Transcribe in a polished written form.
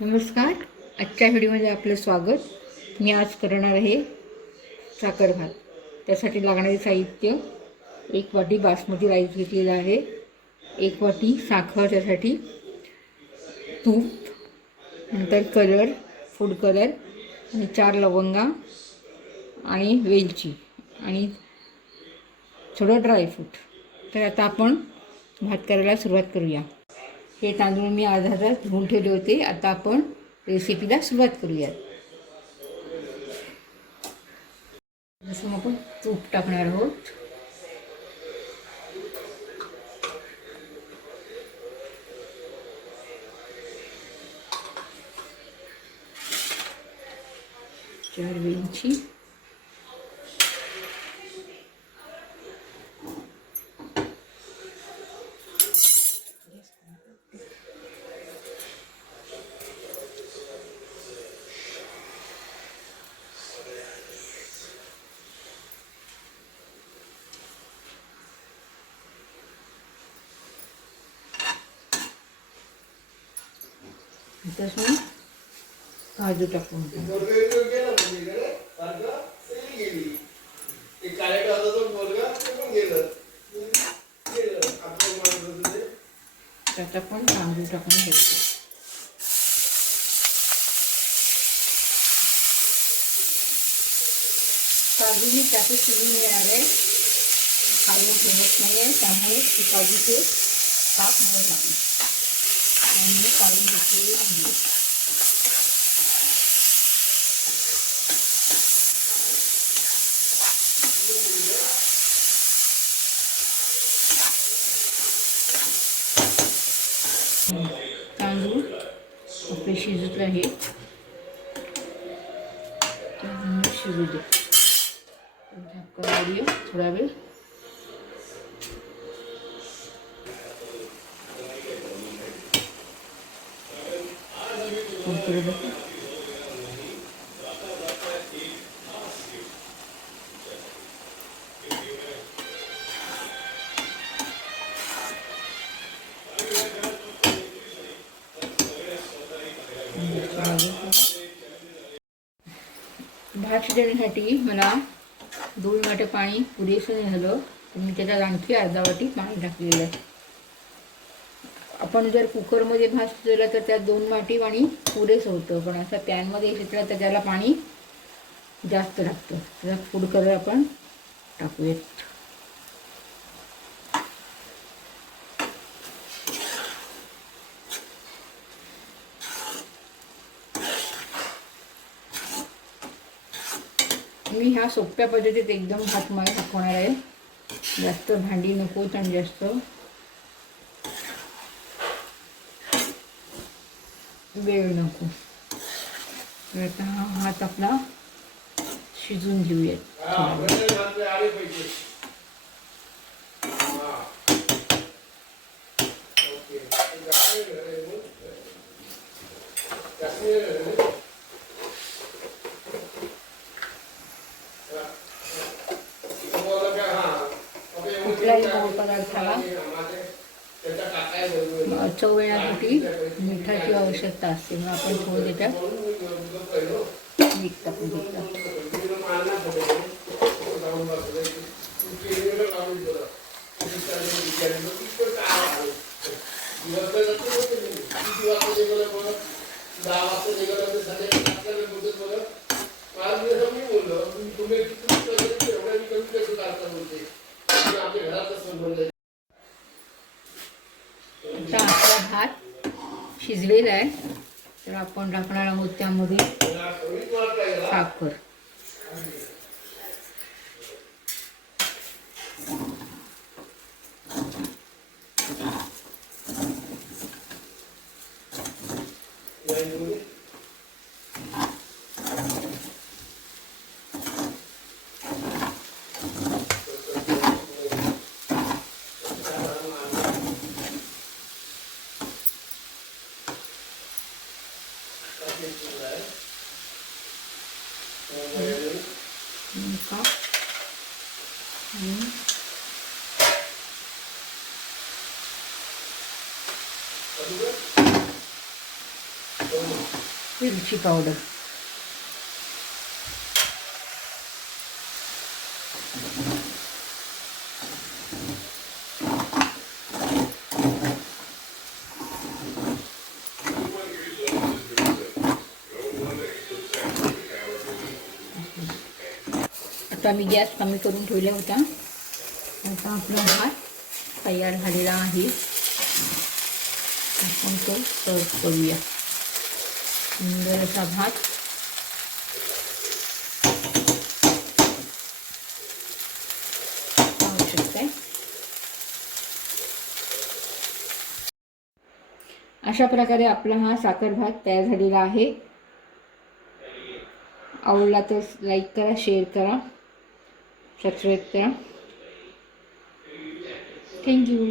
नमस्कार. आजच्या व्हिडिओमध्ये आपलं स्वागत. मी आज करणार आहे साखर भात. त्यासाठी लागणारे साहित्य: 1 वाटी बासमती राईस घेतलेला आहे, 1 वाटी साखर, त्यासाठी तूप, नंतर कलर, फूड कलर आणि 4 लवंगा आणि वेलची आणि थोडं ड्रायफ्रूट. तर आता आपण भात करायला सुरुवात करूया. हे तांदूळ मी अर्धा तास धुवून ठेवले होते. आता आपण रेसिपीला सुरुवात करूया. जसं आपण तूप टाकणार आहोत. चार वेलची, तसं काजू टाकून त्यात आपण तांदूळ टाकून घ्यायचं. काजू मी त्यातच शिजून येणार आहे, खाली ठेवत नाही आहे, त्यामुळे काजूचे काप नाही लागले आणि काढून घेतलेले आहे. तांदूळ आपले शिजत आहे, शिजू दे. झाकण लावूया थोडा वेळ. भात शिजवण्यासाठी मला 2 वाटी पाणी पुरेसं नाही झालं, तर मी त्याच्यात आणखी अर्धा वाटी पाणी टाकलेलं आहे. आपण जर कुकरमध्ये भात शिजवला तर त्यात 2 वाटी पाणी पुरेसं होतं, पण असं पॅनमध्ये शिजलं तर त्याला पाणी जास्त लागतं. त्याचा फूड कलर आपण टाकूयात. मी ह्या सोप्या पद्धतीत एकदम भात मला टाकवणार आहे. जास्त भांडी नको आणि जास्त वेळ नको. आता हा भात आपला शिजून घेऊयात. कुठल्याही गोड पदार्थाला चव येण्यासाठी मिठाची आवश्यकता असते, म्हणून आपण थोडं त्याच्यात मीठ टाकून घेतलं. आता आपला भात शिजलेला आहे, तर आपण टाकणार आहोत त्यामध्ये साखर. मिरची पावडर, आता मी गॅस कमी करून ठेवला होता. आता आपला भात तयार झालेला आहे. आपण तो सर्व करूया. सुंदर असा भात. पाहू शकताय. अशा प्रकारे आपला हा साखर भात तयार झालेला आहे. आवडला तर लाईक करा, शेअर करा, सबस्क्राईब करा. थँक्यू.